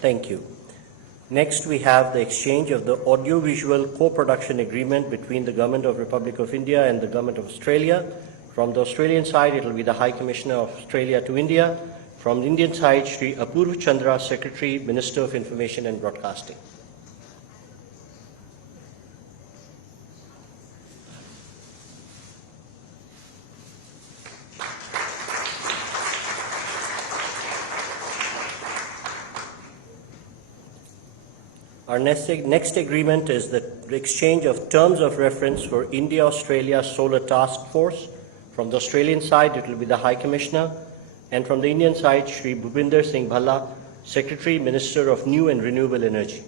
Thank you. Next, we have the exchange of the audiovisual co-production agreement between the Government of Republic of India and the Government of Australia. From the Australian side, it will be the High Commissioner of Australia to India. From the Indian side, Shri Apurv Chandra, Secretary, Minister of Information and Broadcasting. Our next agreement is the exchange of terms of reference for India-Australia Solar Task Force. From the Australian side, it will be the High Commissioner, and from the Indian side, Shri Bhupinder Singh Bhalla, Secretary, Minister of New and Renewable Energy.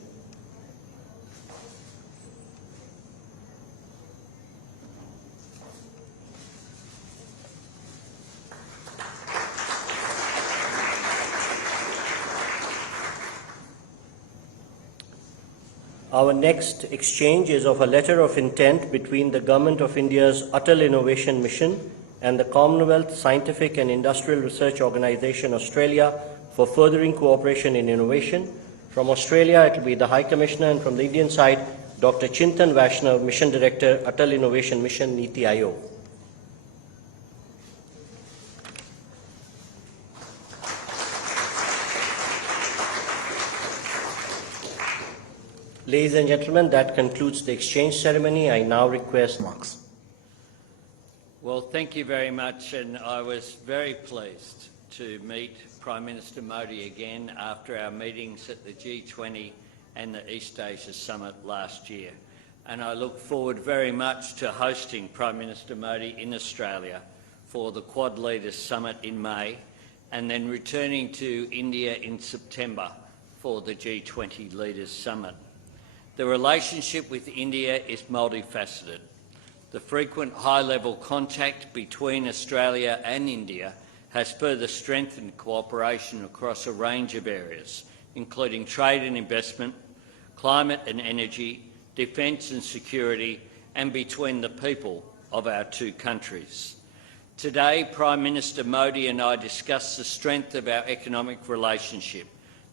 Our next exchange is of a letter of intent between the Government of India's Atal Innovation Mission and the Commonwealth Scientific and Industrial Research Organisation Australia for furthering cooperation in innovation. From Australia, it will be the High Commissioner, and from the Indian side, Dr. Chintan Vaishnav, Mission Director, Atal Innovation Mission, Niti Aayog. Ladies and gentlemen, that concludes the exchange ceremony. I now request Marks. Well, thank you very much, and I was very pleased to meet Prime Minister Modi again after our meetings at the G20 and the East Asia Summit last year. And I look forward very much to hosting Prime Minister Modi in Australia for the Quad Leaders Summit in May, and then returning to India in September for the G20 Leaders Summit. The relationship with India is multifaceted. The frequent high-level contact between Australia and India has further strengthened cooperation across a range of areas, including trade and investment, climate and energy, defence and security, and between the people of our two countries. Today, Prime Minister Modi and I discussed the strength of our economic relationship,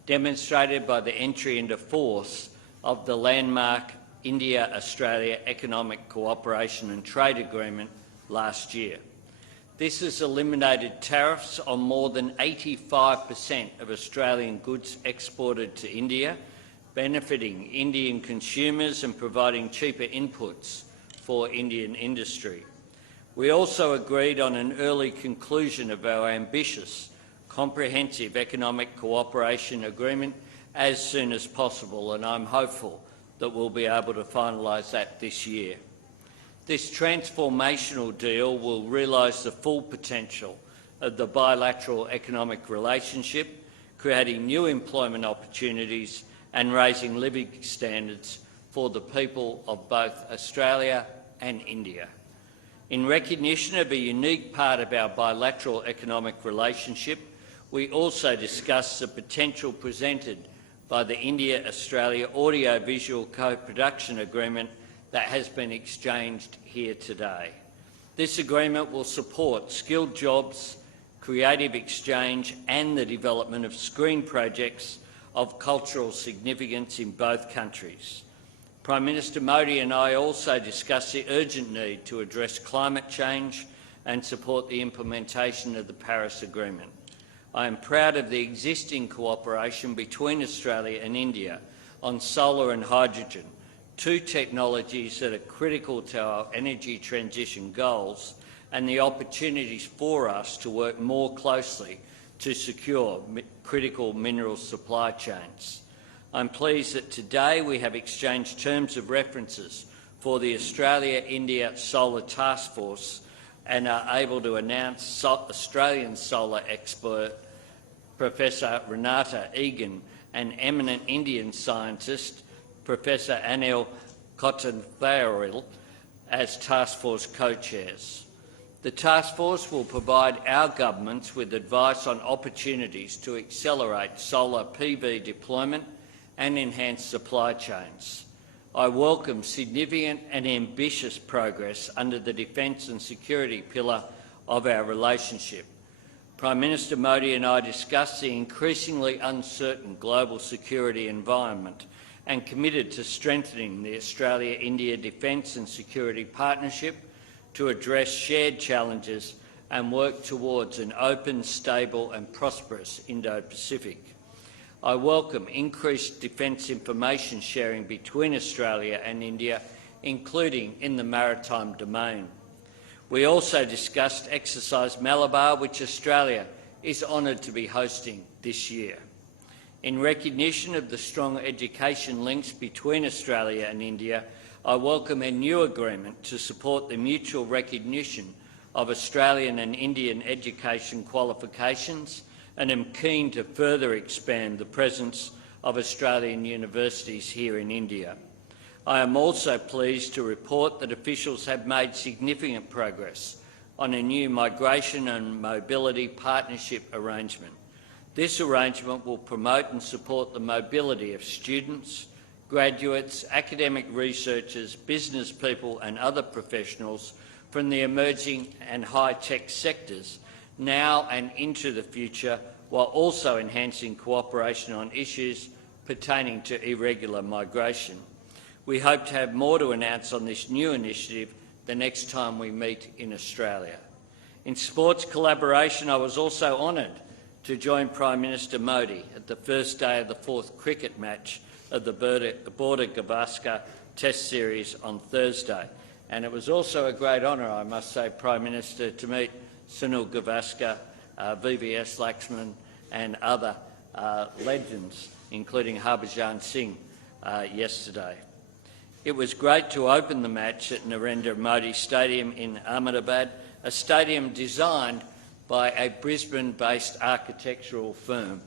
demonstrated by the entry into force of the landmark India-Australia Economic Cooperation and Trade Agreement last year. This has eliminated tariffs on more than 85% of Australian goods exported to India, benefiting Indian consumers and providing cheaper inputs for Indian industry. We also agreed on an early conclusion of our ambitious, comprehensive economic cooperation agreement as soon as possible, and I'm hopeful that we'll be able to finalise that this year. This transformational deal will realise the full potential of the bilateral economic relationship, creating new employment opportunities and raising living standards for the people of both Australia and India. In recognition of a unique part of our bilateral economic relationship, we also discussed the potential presented by the India-Australia Audio-Visual Co-Production Agreement that has been exchanged here today. This agreement will support skilled jobs, creative exchange and the development of screen projects of cultural significance in both countries. Prime Minister Modi and I also discussed the urgent need to address climate change and support the implementation of the Paris Agreement. I am proud of the existing cooperation between Australia and India on solar and hydrogen, two technologies that are critical to our energy transition goals, and the opportunities for us to work more closely to secure critical mineral supply chains. I'm pleased that today we have exchanged terms of references for the Australia-India Solar Task Force and are able to announce Australian solar expert Professor Renata Egan and eminent Indian scientist Professor Anil Kottanvaril as Task Force co-chairs. The Task Force will provide our governments with advice on opportunities to accelerate solar PV deployment and enhance supply chains. I welcome significant and ambitious progress under the defence and security pillar of our relationship. Prime Minister Modi and I discussed the increasingly uncertain global security environment and committed to strengthening the Australia-India Defence and Security Partnership to address shared challenges and work towards an open, stable and prosperous Indo-Pacific. I welcome increased defence information sharing between Australia and India, including in the maritime domain. We also discussed Exercise Malabar, which Australia is honoured to be hosting this year. In recognition of the strong education links between Australia and India, I welcome a new agreement to support the mutual recognition of Australian and Indian education qualifications, and am keen to further expand the presence of Australian universities here in India. I am also pleased to report that officials have made significant progress on a new migration and mobility partnership arrangement. This arrangement will promote and support the mobility of students, graduates, academic researchers, business people and other professionals from the emerging and high-tech sectors now and into the future, while also enhancing cooperation on issues pertaining to irregular migration. We hope to have more to announce on this new initiative the next time we meet in Australia. In sports collaboration, I was also honoured to join Prime Minister Modi at the first day of the fourth cricket match of the Border-Gavaskar Test Series on Thursday. And it was also a great honour, I must say, Prime Minister, to meet Sunil Gavaskar, VVS Laxman and other legends, including Harbhajan Singh yesterday. It was great to open the match at Narendra Modi Stadium in Ahmedabad, a stadium designed by a Brisbane-based architectural firm,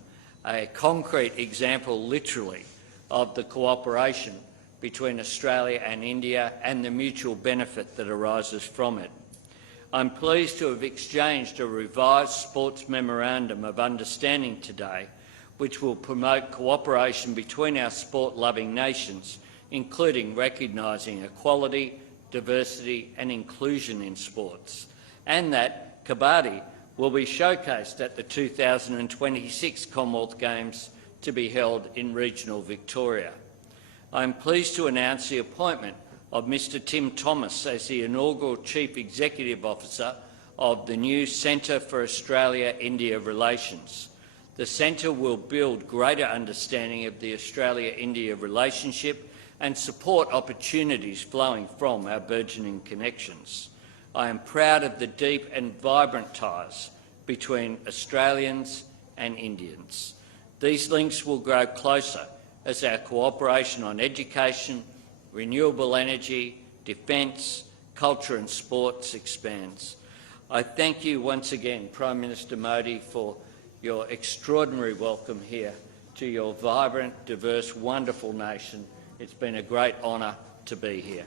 a concrete example, literally, of the cooperation between Australia and India and the mutual benefit that arises from it. I'm pleased to have exchanged a revised sports memorandum of understanding today, which will promote cooperation between our sport-loving nations, including recognising equality, diversity and inclusion in sports, and that Kabaddi will be showcased at the 2026 Commonwealth Games to be held in regional Victoria. I am pleased to announce the appointment of Mr Tim Thomas as the inaugural Chief Executive Officer of the new Centre for Australia-India Relations. The centre will build greater understanding of the Australia-India relationship and support opportunities flowing from our burgeoning connections. I am proud of the deep and vibrant ties between Australians and Indians. These links will grow closer as our cooperation on education, renewable energy, defence, culture and sports expands. I thank you once again, Prime Minister Modi, for your extraordinary welcome here to your vibrant, diverse, wonderful nation. It's been a great honour to be here.